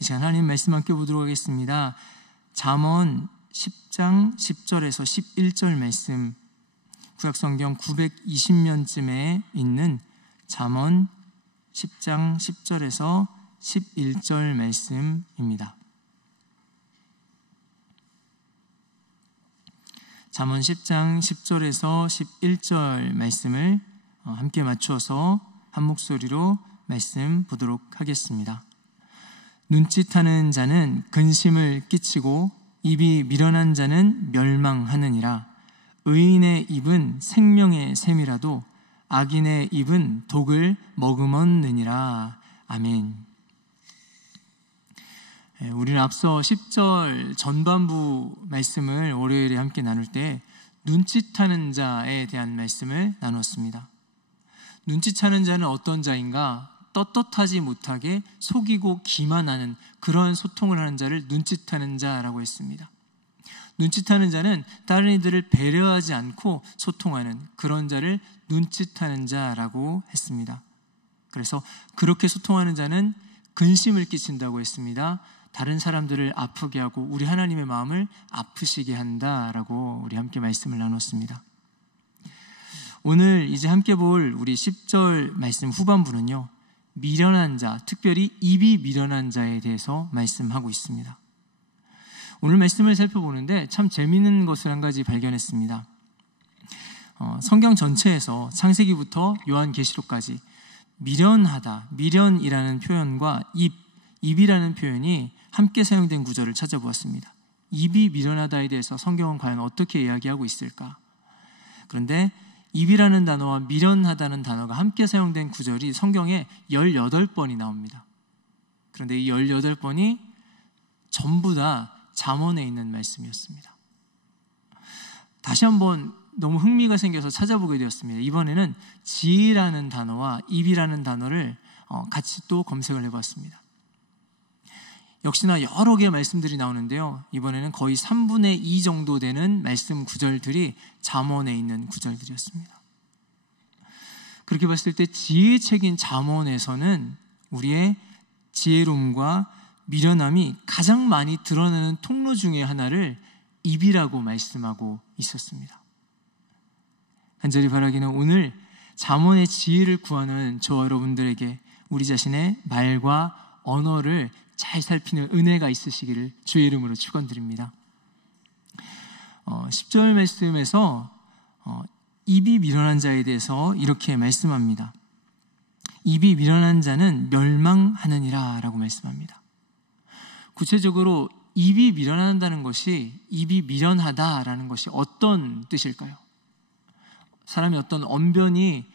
이 시간 하나님 말씀 함께 보도록 하겠습니다. 잠언 10장 10절에서 11절 말씀, 구약성경 920면쯤에 있는 잠언 10장 10절에서 11절 말씀입니다. 잠언 10장 10절에서 11절 말씀을 함께 맞추어서 한 목소리로 말씀 보도록 하겠습니다. 눈짓하는 자는 근심을 끼치고 입이 미련한 자는 멸망하느니라. 의인의 입은 생명의 샘이라도 악인의 입은 독을 머금었느니라. 아멘. 우리는 앞서 10절 전반부 말씀을 월요일에 함께 나눌 때 눈짓하는 자에 대한 말씀을 나눴습니다. 눈짓하는 자는 어떤 자인가? 떳떳하지 못하게 속이고 기만하는 그러한 소통을 하는 자를 눈짓하는 자라고 했습니다. 눈짓하는 자는 다른 이들을 배려하지 않고 소통하는 그런 자를 눈짓하는 자라고 했습니다. 그래서 그렇게 소통하는 자는 근심을 끼친다고 했습니다. 다른 사람들을 아프게 하고 우리 하나님의 마음을 아프시게 한다라고 우리 함께 말씀을 나눴습니다. 오늘 이제 함께 볼 우리 10절 말씀 후반부는요, 미련한 자, 특별히 입이 미련한 자에 대해서 말씀하고 있습니다. 오늘 말씀을 살펴보는데 참 재미있는 것을 한 가지 발견했습니다. 성경 전체에서 창세기부터 요한계시록까지 미련하다, 미련이라는 표현과 입이라는 표현이 함께 사용된 구절을 찾아보았습니다. 입이 미련하다에 대해서 성경은 과연 어떻게 이야기하고 있을까? 그런데 입이라는 단어와 미련하다는 단어가 함께 사용된 구절이 성경에 18번이 나옵니다. 그런데 이 18번이 전부 다 잠언에 있는 말씀이었습니다. 다시 한번 너무 흥미가 생겨서 찾아보게 되었습니다. 이번에는 지혜라는 단어와 입이라는 단어를 같이 또 검색을 해봤습니다. 역시나 여러 개의 말씀들이 나오는데요, 이번에는 거의 3분의 2 정도 되는 말씀 구절들이 잠언에 있는 구절들이었습니다. 그렇게 봤을 때 지혜의 책인 잠언에서는 우리의 지혜로움과 미련함이 가장 많이 드러나는 통로 중에 하나를 입이라고 말씀하고 있었습니다. 간절히 바라기는 오늘 잠언의 지혜를 구하는 저와 여러분들에게 우리 자신의 말과 언어를 잘 살피는 은혜가 있으시기를 주의 이름으로 축원드립니다. 10절 말씀에서 입이 미련한 자에 대해서 이렇게 말씀합니다. 입이 미련한 자는 멸망하느니라 라고 말씀합니다. 구체적으로 입이 미련하다는 것이, 입이 미련하다라는 것이 어떤 뜻일까요? 사람이 어떤 언변이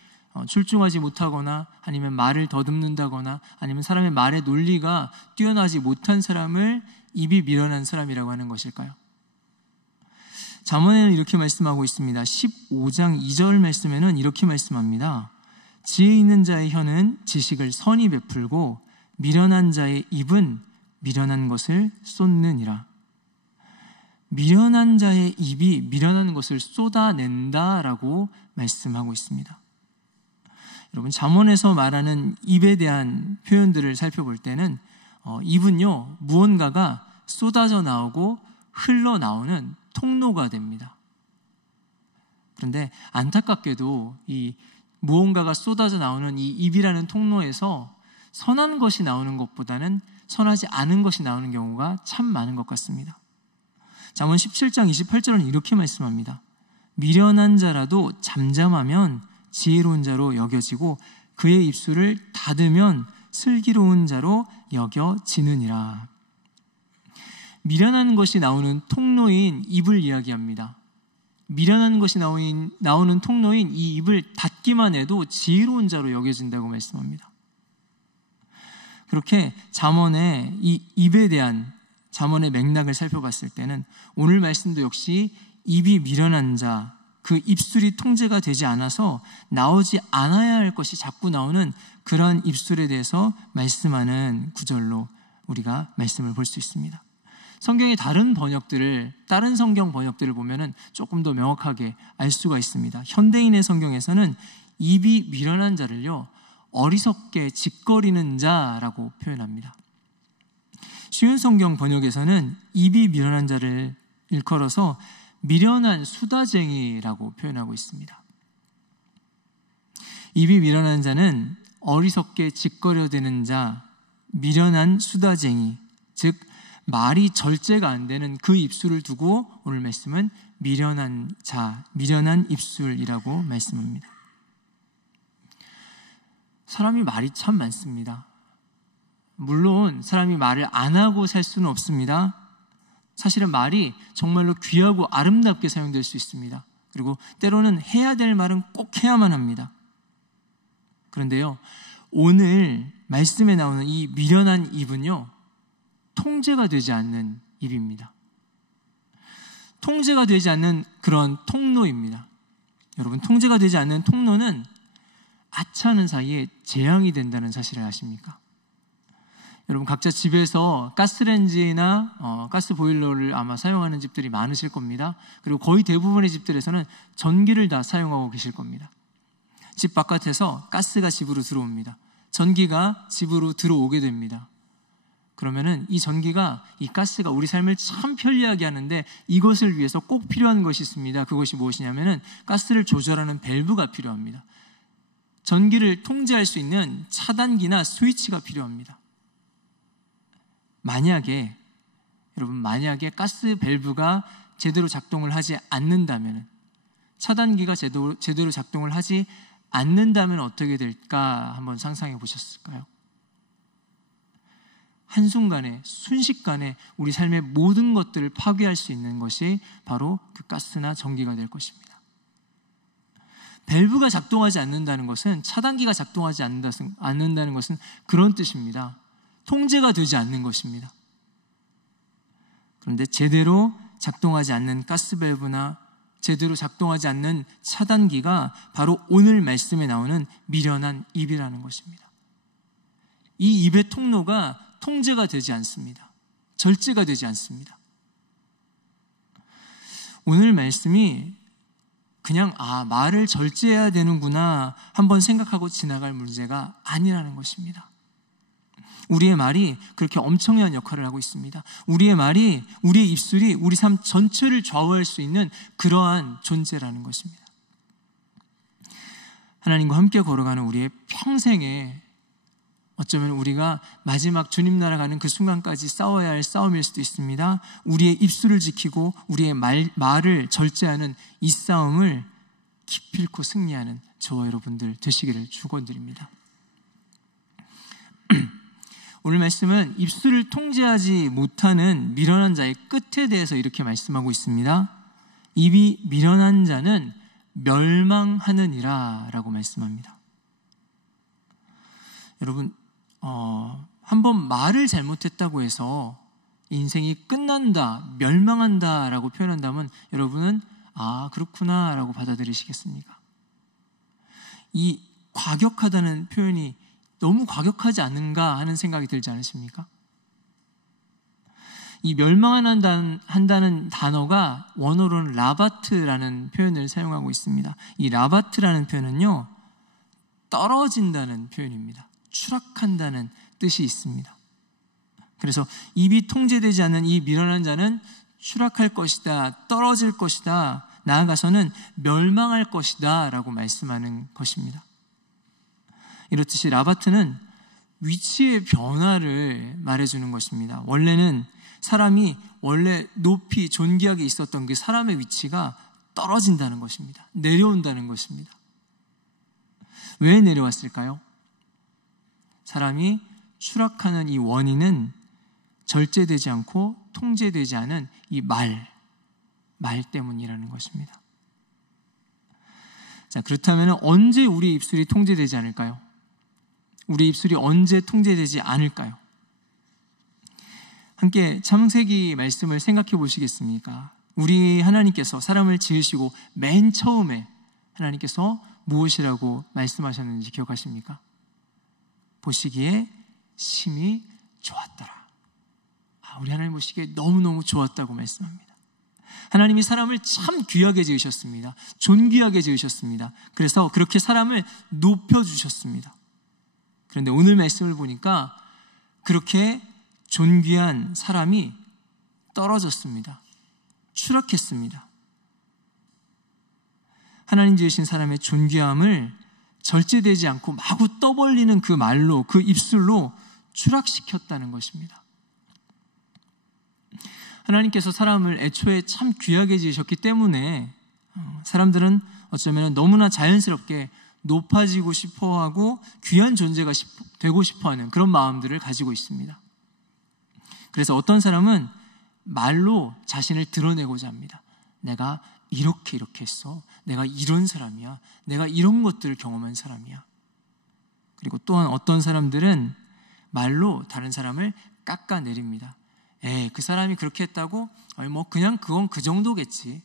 출중하지 못하거나 아니면 말을 더듬는다거나 아니면 사람의 말의 논리가 뛰어나지 못한 사람을 입이 미련한 사람이라고 하는 것일까요? 잠언에는 이렇게 말씀하고 있습니다. 15장 2절 말씀에는 이렇게 말씀합니다. 지혜 있는 자의 혀는 지식을 선히 베풀고 미련한 자의 입은 미련한 것을 쏟느니라. 미련한 자의 입이 미련한 것을 쏟아낸다라고 말씀하고 있습니다. 여러분, 잠언에서 말하는 입에 대한 표현들을 살펴볼 때는 입은요, 무언가가 쏟아져 나오고 흘러나오는 통로가 됩니다. 그런데 안타깝게도 이 무언가가 쏟아져 나오는 이 입이라는 통로에서 선한 것이 나오는 것보다는 선하지 않은 것이 나오는 경우가 참 많은 것 같습니다. 잠언 17장 28절은 이렇게 말씀합니다. 미련한 자라도 잠잠하면 지혜로운 자로 여겨지고 그의 입술을 닫으면 슬기로운 자로 여겨지느니라. 미련한 것이 나오는 통로인 입을 이야기합니다. 미련한 것이 나오는 통로인 이 입을 닫기만 해도 지혜로운 자로 여겨진다고 말씀합니다. 그렇게 잠언의 이 입에 대한 잠언의 맥락을 살펴봤을 때는 오늘 말씀도 역시 입이 미련한 자, 그 입술이 통제가 되지 않아서 나오지 않아야 할 것이 자꾸 나오는 그러한 입술에 대해서 말씀하는 구절로 우리가 말씀을 볼 수 있습니다. 성경의 다른 성경 번역들을 보면은 조금 더 명확하게 알 수가 있습니다. 현대인의 성경에서는 입이 미련한 자를요, 어리석게 짓거리는 자라고 표현합니다. 쉬운 성경 번역에서는 입이 미련한 자를 일컬어서 미련한 수다쟁이라고 표현하고 있습니다. 입이 미련한 자는 어리석게 짓거려대는 자, 미련한 수다쟁이, 즉 말이 절제가 안 되는 그 입술을 두고 오늘 말씀은 미련한 자, 미련한 입술이라고 말씀합니다. 사람이 말이 참 많습니다. 물론 사람이 말을 안 하고 살 수는 없습니다. 사실은 말이 정말로 귀하고 아름답게 사용될 수 있습니다. 그리고 때로는 해야 될 말은 꼭 해야만 합니다. 그런데요, 오늘 말씀에 나오는 이 미련한 입은요, 통제가 되지 않는 입입니다. 통제가 되지 않는 그런 통로입니다. 여러분, 통제가 되지 않는 통로는 아차하는 사이에 재앙이 된다는 사실을 아십니까? 여러분, 각자 집에서 가스레인지나 가스 보일러를 아마 사용하는 집들이 많으실 겁니다. 그리고 거의 대부분의 집들에서는 전기를 다 사용하고 계실 겁니다. 집 바깥에서 가스가 집으로 들어옵니다. 전기가 집으로 들어오게 됩니다. 그러면은 이 전기가, 이 가스가 우리 삶을 참 편리하게 하는데 이것을 위해서 꼭 필요한 것이 있습니다. 그것이 무엇이냐면은 가스를 조절하는 밸브가 필요합니다. 전기를 통제할 수 있는 차단기나 스위치가 필요합니다. 만약에 가스 밸브가 제대로 작동을 하지 않는다면, 차단기가 제대로 작동을 하지 않는다면 어떻게 될까 한번 상상해 보셨을까요? 한순간에, 순식간에 우리 삶의 모든 것들을 파괴할 수 있는 것이 바로 그 가스나 전기가 될 것입니다. 밸브가 작동하지 않는다는 것은, 차단기가 작동하지 않는다는 것은 그런 뜻입니다. 통제가 되지 않는 것입니다. 그런데 제대로 작동하지 않는 가스 밸브나 제대로 작동하지 않는 차단기가 바로 오늘 말씀에 나오는 미련한 입이라는 것입니다. 이 입의 통로가 통제가 되지 않습니다. 절제가 되지 않습니다. 오늘 말씀이 그냥 말을 절제해야 되는구나 한번 생각하고 지나갈 문제가 아니라는 것입니다. 우리의 말이 그렇게 엄청난 역할을 하고 있습니다. 우리의 말이, 우리의 입술이 우리 삶 전체를 좌우할 수 있는 그러한 존재라는 것입니다. 하나님과 함께 걸어가는 우리의 평생에 어쩌면 우리가 마지막 주님 나라 가는 그 순간까지 싸워야 할 싸움일 수도 있습니다. 우리의 입술을 지키고 우리의 말을 절제하는 이 싸움을 기필코 승리하는 저와 여러분들 되시기를 축원드립니다. 오늘 말씀은 입술을 통제하지 못하는 미련한 자의 끝에 대해서 이렇게 말씀하고 있습니다. 입이 미련한 자는 멸망하느니라 라고 말씀합니다. 여러분, 한번 말을 잘못했다고 해서 인생이 끝난다, 멸망한다 라고 표현한다면 여러분은 그렇구나 라고 받아들이시겠습니까? 이 과격하다는 표현이 너무 과격하지 않은가 하는 생각이 들지 않으십니까? 이 멸망한다는 단어가 원어로는 라바트라는 표현을 사용하고 있습니다. 이 라바트라는 표현은요, 떨어진다는 표현입니다. 추락한다는 뜻이 있습니다. 그래서 입이 통제되지 않는 이 미련한 자는 추락할 것이다, 떨어질 것이다, 나아가서는 멸망할 것이다 라고 말씀하는 것입니다. 이렇듯이 라바트는 위치의 변화를 말해주는 것입니다. 원래는 사람이 원래 높이 존귀하게 있었던 그 사람의 위치가 떨어진다는 것입니다. 내려온다는 것입니다. 왜 내려왔을까요? 사람이 추락하는 이 원인은 절제되지 않고 통제되지 않은 이 말 때문이라는 것입니다. 자, 그렇다면 언제 우리 입술이 통제되지 않을까요? 우리 입술이 언제 통제되지 않을까요? 함께 창세기 말씀을 생각해 보시겠습니까? 우리 하나님께서 사람을 지으시고 맨 처음에 하나님께서 무엇이라고 말씀하셨는지 기억하십니까? 보시기에 심히 좋았더라. 우리 하나님 보시기에 너무너무 좋았다고 말씀합니다. 하나님이 사람을 참 귀하게 지으셨습니다. 존귀하게 지으셨습니다. 그래서 그렇게 사람을 높여주셨습니다. 그런데 오늘 말씀을 보니까 그렇게 존귀한 사람이 떨어졌습니다. 추락했습니다. 하나님 지으신 사람의 존귀함을 절제되지 않고 마구 떠벌리는 그 말로, 그 입술로 추락시켰다는 것입니다. 하나님께서 사람을 애초에 참 귀하게 지으셨기 때문에 사람들은 어쩌면 너무나 자연스럽게 높아지고 싶어하고 귀한 존재가 되고 싶어하는 그런 마음들을 가지고 있습니다. 그래서 어떤 사람은 말로 자신을 드러내고자 합니다. 내가 이렇게 했어. 내가 이런 사람이야. 내가 이런 것들을 경험한 사람이야. 그리고 또한 어떤 사람들은 말로 다른 사람을 깎아내립니다. 그 사람이 그렇게 했다고? 뭐 그냥 그건 그 정도겠지.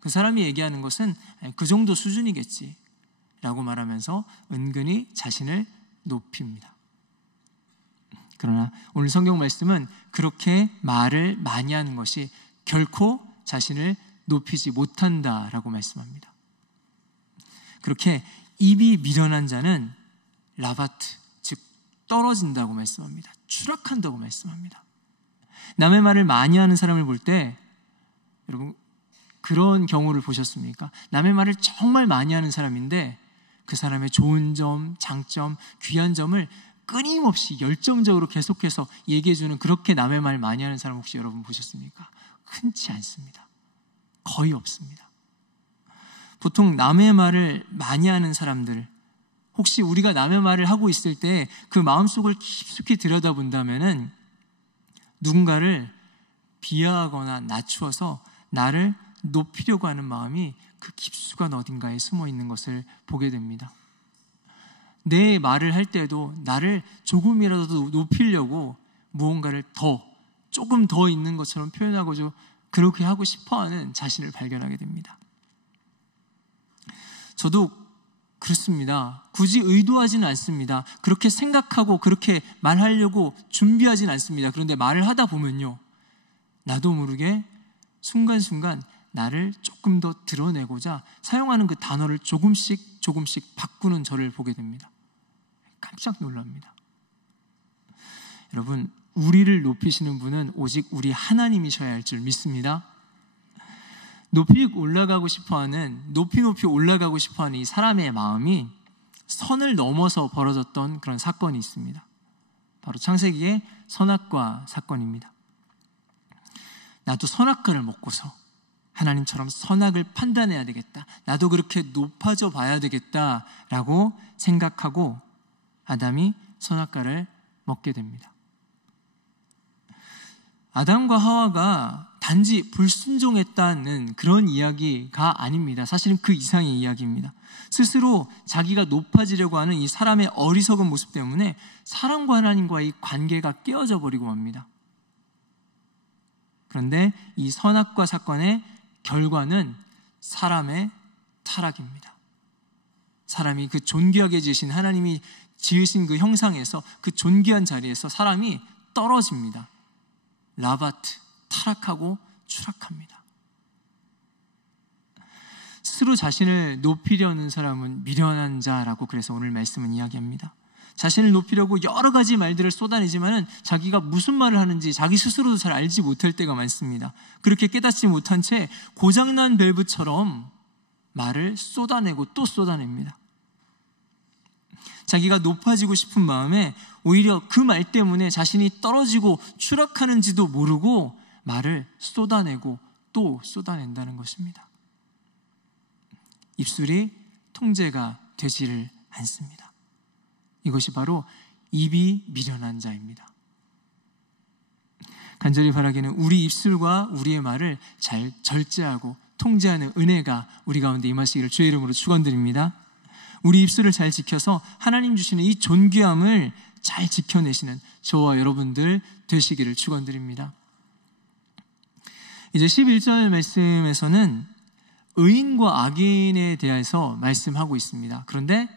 그 사람이 얘기하는 것은 그 정도 수준이겠지. 라고 말하면서 은근히 자신을 높입니다. 그러나 오늘 성경 말씀은 그렇게 말을 많이 하는 것이 결코 자신을 높이지 못한다라고 말씀합니다. 그렇게 입이 미련한 자는 라바트, 즉 떨어진다고 말씀합니다. 추락한다고 말씀합니다. 남의 말을 많이 하는 사람을 볼 때 여러분 그런 경우를 보셨습니까? 남의 말을 정말 많이 하는 사람인데 그 사람의 좋은 점, 장점, 귀한 점을 끊임없이 열정적으로 계속해서 얘기해주는 그렇게 남의 말 많이 하는 사람 혹시 여러분 보셨습니까? 흔치 않습니다. 거의 없습니다. 보통 남의 말을 많이 하는 사람들, 혹시 우리가 남의 말을 하고 있을 때 그 마음속을 깊숙이 들여다본다면은 누군가를 비하하거나 낮추어서 나를 높이려고 하는 마음이 그 깊숙한 어딘가에 숨어 있는 것을 보게 됩니다. 내 말을 할 때도 나를 조금이라도 높이려고 무언가를 조금 더 있는 것처럼 표현하고 그렇게 하고 싶어하는 자신을 발견하게 됩니다. 저도 그렇습니다. 굳이 의도하지는 않습니다. 그렇게 생각하고 그렇게 말하려고 준비하지는 않습니다. 그런데 말을 하다 보면요, 나도 모르게 순간순간 나를 조금 더 드러내고자 사용하는 그 단어를 조금씩 바꾸는 저를 보게 됩니다. 깜짝 놀랍니다. 여러분, 우리를 높이시는 분은 오직 우리 하나님이셔야 할 줄 믿습니다. 높이 올라가고 싶어하는 이 사람의 마음이 선을 넘어서 벌어졌던 그런 사건이 있습니다. 바로 창세기의 선악과 사건입니다. 나도 선악과를 먹고서 하나님처럼 선악을 판단해야 되겠다. 나도 그렇게 높아져 봐야 되겠다라고 생각하고 아담이 선악과를 먹게 됩니다. 아담과 하와가 단지 불순종했다는 그런 이야기가 아닙니다. 사실은 그 이상의 이야기입니다. 스스로 자기가 높아지려고 하는 이 사람의 어리석은 모습 때문에 사람과 하나님과의 관계가 깨어져 버리고 맙니다. 그런데 이 선악과 사건의 결과는 사람의 타락입니다. 사람이 그 존귀하게 지으신 하나님이 지으신 그 형상에서, 그 존귀한 자리에서 사람이 떨어집니다. 라바트, 타락하고 추락합니다. 스스로 자신을 높이려는 사람은 미련한 자라고 그래서 오늘 말씀은 이야기합니다. 자신을 높이려고 여러 가지 말들을 쏟아내지만은 자기가 무슨 말을 하는지 자기 스스로도 잘 알지 못할 때가 많습니다. 그렇게 깨닫지 못한 채 고장난 밸브처럼 말을 쏟아내고 또 쏟아냅니다. 자기가 높아지고 싶은 마음에 오히려 그 말 때문에 자신이 떨어지고 추락하는지도 모르고 말을 쏟아내고 또 쏟아낸다는 것입니다. 입술이 통제가 되지를 않습니다. 이것이 바로 입이 미련한 자입니다. 간절히 바라기는 우리 입술과 우리의 말을 잘 절제하고 통제하는 은혜가 우리 가운데 임하시기를 주의 이름으로 축원드립니다. 우리 입술을 잘 지켜서 하나님 주시는 이 존귀함을 잘 지켜내시는 저와 여러분들 되시기를 축원드립니다. 이제 11절 말씀에서는 의인과 악인에 대해서 말씀하고 있습니다. 그런데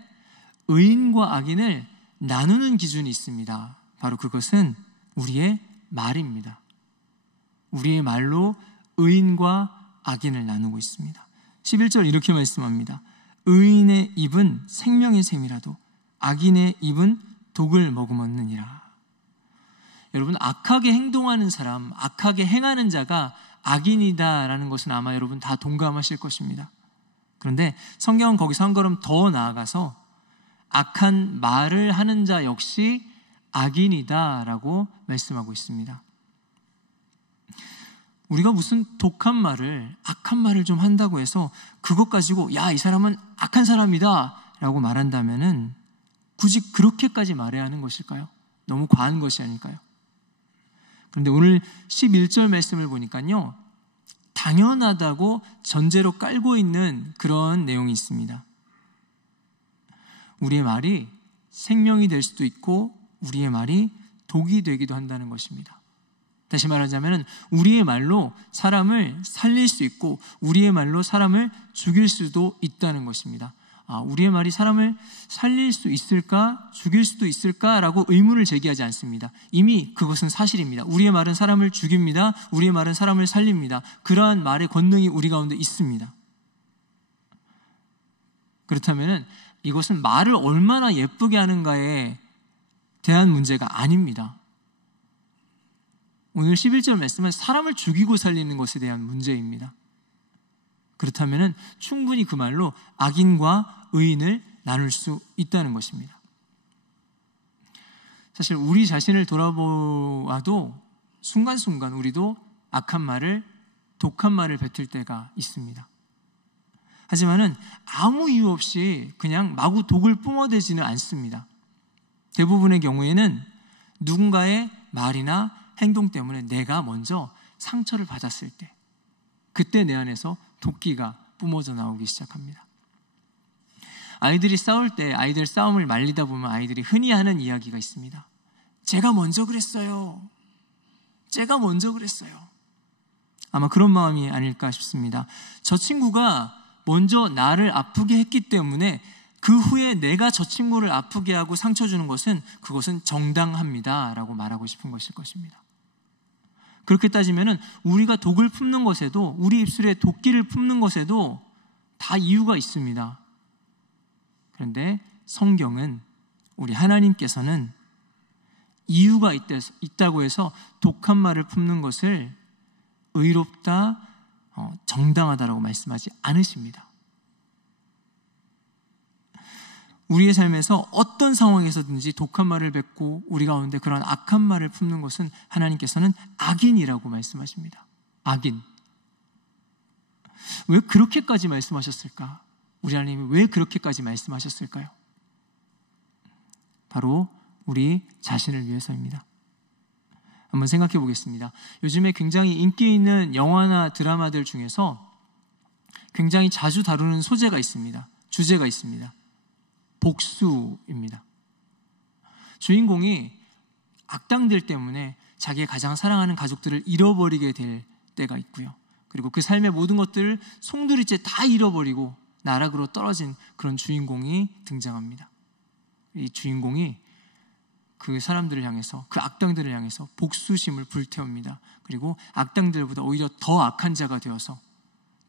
의인과 악인을 나누는 기준이 있습니다. 바로 그것은 우리의 말입니다. 우리의 말로 의인과 악인을 나누고 있습니다. 11절 이렇게 말씀합니다. 의인의 입은 생명의 샘이라도 악인의 입은 독을 머금었느니라. 여러분, 악하게 행동하는 사람, 악하게 행하는 자가 악인이다라는 것은 아마 여러분 다 동감하실 것입니다. 그런데 성경은 거기서 한 걸음 더 나아가서 악한 말을 하는 자 역시 악인이다라고 말씀하고 있습니다. 우리가 무슨 독한 말을, 악한 말을 좀 한다고 해서 그것 가지고 야, 이 사람은 악한 사람이다 라고 말한다면은 굳이 그렇게까지 말해야 하는 것일까요? 너무 과한 것이 아닐까요? 그런데 오늘 11절 말씀을 보니까요, 당연하다고 전제로 깔고 있는 그런 내용이 있습니다. 우리의 말이 생명이 될 수도 있고 우리의 말이 독이 되기도 한다는 것입니다. 다시 말하자면 우리의 말로 사람을 살릴 수 있고 우리의 말로 사람을 죽일 수도 있다는 것입니다. 우리의 말이 사람을 살릴 수 있을까, 죽일 수도 있을까라고 의문을 제기하지 않습니다. 이미 그것은 사실입니다. 우리의 말은 사람을 죽입니다. 우리의 말은 사람을 살립니다. 그러한 말의 권능이 우리 가운데 있습니다. 그렇다면 이것은 말을 얼마나 예쁘게 하는가에 대한 문제가 아닙니다. 오늘 11절 말씀은 사람을 죽이고 살리는 것에 대한 문제입니다. 그렇다면 충분히 그 말로 악인과 의인을 나눌 수 있다는 것입니다. 사실 우리 자신을 돌아보아도 순간순간 우리도 악한 말을, 독한 말을 뱉을 때가 있습니다. 하지만은 아무 이유 없이 그냥 마구 독을 뿜어대지는 않습니다. 대부분의 경우에는 누군가의 말이나 행동 때문에 내가 먼저 상처를 받았을 때, 그때 내 안에서 도끼가 뿜어져 나오기 시작합니다. 아이들이 싸울 때 아이들 싸움을 말리다 보면 아이들이 흔히 하는 이야기가 있습니다. 제가 먼저 그랬어요. 제가 먼저 그랬어요. 아마 그런 마음이 아닐까 싶습니다. 저 친구가 먼저 나를 아프게 했기 때문에 그 후에 내가 저 친구를 아프게 하고 상처 주는 것은 그것은 정당합니다 라고 말하고 싶은 것일 것입니다. 그렇게 따지면 우리가 독을 품는 것에도, 우리 입술에 도끼를 품는 것에도 다 이유가 있습니다. 그런데 성경은, 우리 하나님께서는 이유가 있다고 해서 독한 말을 품는 것을 의롭다, 정당하다라고 말씀하지 않으십니다. 우리의 삶에서 어떤 상황에서든지 독한 말을 뱉고 우리 가운데 그런 악한 말을 품는 것은 하나님께서는 악인이라고 말씀하십니다. 악인. 왜 그렇게까지 말씀하셨을까? 우리 하나님이 왜 그렇게까지 말씀하셨을까요? 바로 우리 자신을 위해서입니다. 한번 생각해 보겠습니다. 요즘에 굉장히 인기 있는 영화나 드라마들 중에서 굉장히 자주 다루는 소재가 있습니다. 주제가 있습니다. 복수입니다. 주인공이 악당들 때문에 자기의 가장 사랑하는 가족들을 잃어버리게 될 때가 있고요. 그리고 그 삶의 모든 것들을 송두리째 다 잃어버리고 나락으로 떨어진 그런 주인공이 등장합니다. 이 주인공이 그 사람들을 향해서, 그 악당들을 향해서 복수심을 불태웁니다. 그리고 악당들보다 오히려 더 악한 자가 되어서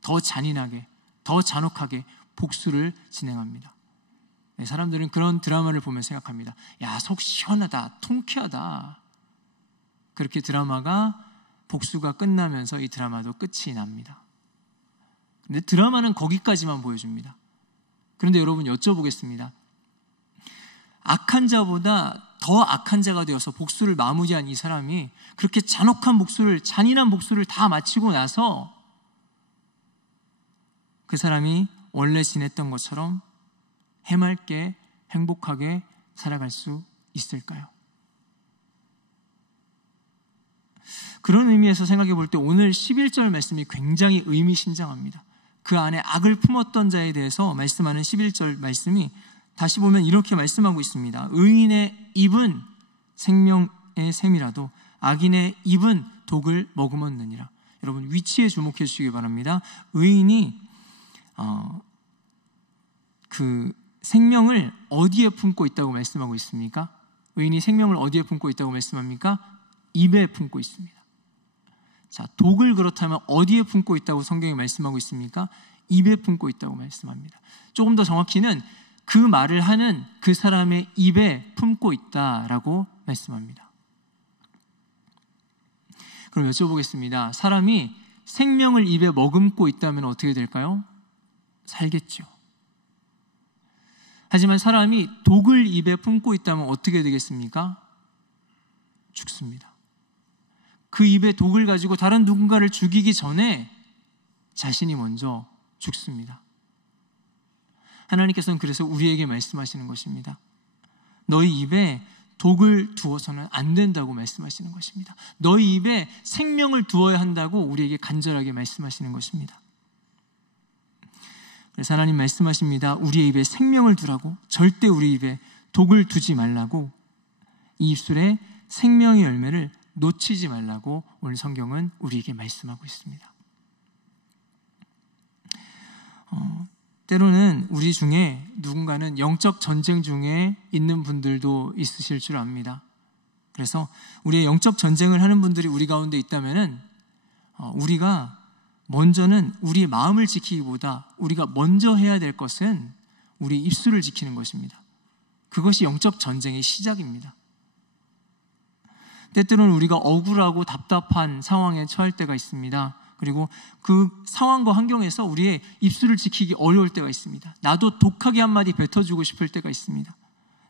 더 잔인하게, 더 잔혹하게 복수를 진행합니다. 사람들은 그런 드라마를 보면 생각합니다. 야, 속 시원하다, 통쾌하다. 그렇게 드라마가, 복수가 끝나면서 이 드라마도 끝이 납니다. 근데 드라마는 거기까지만 보여줍니다. 그런데 여러분, 여쭤보겠습니다. 악한 자보다 더 악한 자가 되어서 복수를 마무리한 이 사람이 그렇게 잔혹한 복수를, 잔인한 복수를 다 마치고 나서 그 사람이 원래 지냈던 것처럼 해맑게 행복하게 살아갈 수 있을까요? 그런 의미에서 생각해 볼 때 오늘 11절 말씀이 굉장히 의미심장합니다. 그 안에 악을 품었던 자에 대해서 말씀하는 11절 말씀이 다시 보면 이렇게 말씀하고 있습니다. 의인의 입은 생명의 샘이라도 악인의 입은 독을 머금었느니라. 여러분, 위치에 주목해 주시기 바랍니다. 의인이 그 생명을 어디에 품고 있다고 말씀하고 있습니까? 의인이 생명을 어디에 품고 있다고 말씀합니까? 입에 품고 있습니다. 자, 독을 그렇다면 어디에 품고 있다고 성경이 말씀하고 있습니까? 입에 품고 있다고 말씀합니다. 조금 더 정확히는 그 말을 하는 그 사람의 입에 품고 있다라고 말씀합니다. 그럼 여쭤보겠습니다. 사람이 생명을 입에 머금고 있다면 어떻게 될까요? 살겠죠. 하지만 사람이 독을 입에 품고 있다면 어떻게 되겠습니까? 죽습니다. 그 입에 독을 가지고 다른 누군가를 죽이기 전에 자신이 먼저 죽습니다. 하나님께서는 그래서 우리에게 말씀하시는 것입니다. 너희 입에 독을 두어서는 안 된다고 말씀하시는 것입니다. 너희 입에 생명을 두어야 한다고 우리에게 간절하게 말씀하시는 것입니다. 그래서 하나님 말씀하십니다. 우리의 입에 생명을 두라고, 절대 우리 입에 독을 두지 말라고, 이 입술에 생명의 열매를 놓치지 말라고 오늘 성경은 우리에게 말씀하고 있습니다. 때로는 우리 중에 누군가는 영적 전쟁 중에 있는 분들도 있으실 줄 압니다. 그래서 우리의 영적 전쟁을 하는 분들이 우리 가운데 있다면은 우리가 먼저는 우리의 마음을 지키기보다 우리가 먼저 해야 될 것은 우리 입술을 지키는 것입니다. 그것이 영적 전쟁의 시작입니다. 때때로는 우리가 억울하고 답답한 상황에 처할 때가 있습니다. 그리고 그 상황과 환경에서 우리의 입술을 지키기 어려울 때가 있습니다. 나도 독하게 한마디 뱉어주고 싶을 때가 있습니다.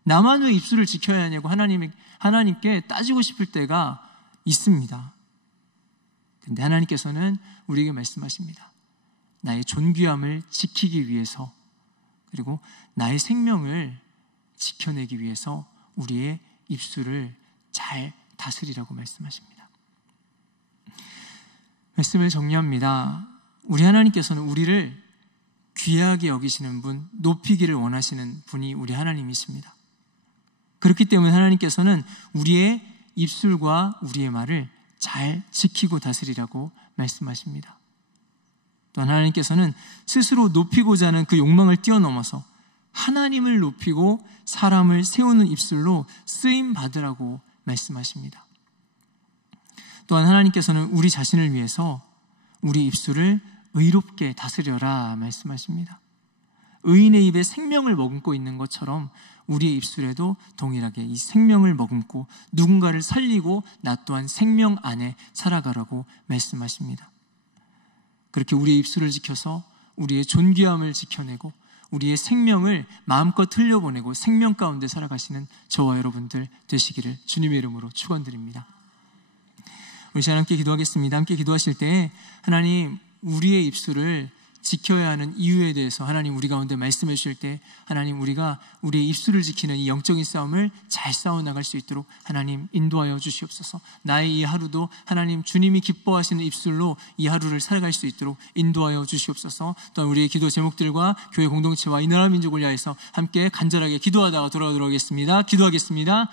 나만 왜 입술을 지켜야 하냐고 하나님께 따지고 싶을 때가 있습니다. 근데 하나님께서는 우리에게 말씀하십니다. 나의 존귀함을 지키기 위해서, 그리고 나의 생명을 지켜내기 위해서 우리의 입술을 잘 다스리라고 말씀하십니다. 말씀을 정리합니다. 우리 하나님께서는 우리를 귀하게 여기시는 분, 높이기를 원하시는 분이 우리 하나님이십니다. 그렇기 때문에 하나님께서는 우리의 입술과 우리의 말을 잘 지키고 다스리라고 말씀하십니다. 또한 하나님께서는 스스로 높이고자 하는 그 욕망을 뛰어넘어서 하나님을 높이고 사람을 세우는 입술로 쓰임 받으라고 말씀하십니다. 또한 하나님께서는 우리 자신을 위해서 우리 입술을 의롭게 다스려라 말씀하십니다. 의인의 입에 생명을 머금고 있는 것처럼 우리의 입술에도 동일하게 이 생명을 머금고 누군가를 살리고 나 또한 생명 안에 살아가라고 말씀하십니다. 그렇게 우리의 입술을 지켜서 우리의 존귀함을 지켜내고 우리의 생명을 마음껏 흘려보내고 생명 가운데 살아가시는 저와 여러분들 되시기를 주님의 이름으로 축원드립니다. 우리 시간 함께 기도하겠습니다. 함께 기도하실 때 하나님, 우리의 입술을 지켜야 하는 이유에 대해서 하나님 우리 가운데 말씀해 주실 때 하나님, 우리가 우리의 입술을 지키는 이 영적인 싸움을 잘 싸워나갈 수 있도록 하나님 인도하여 주시옵소서. 나의 이 하루도 하나님 주님이 기뻐하시는 입술로 이 하루를 살아갈 수 있도록 인도하여 주시옵소서. 또한 우리의 기도 제목들과 교회 공동체와 이 나라 민족을 위하여서 함께 간절하게 기도하다가 돌아오도록 하겠습니다. 기도하겠습니다.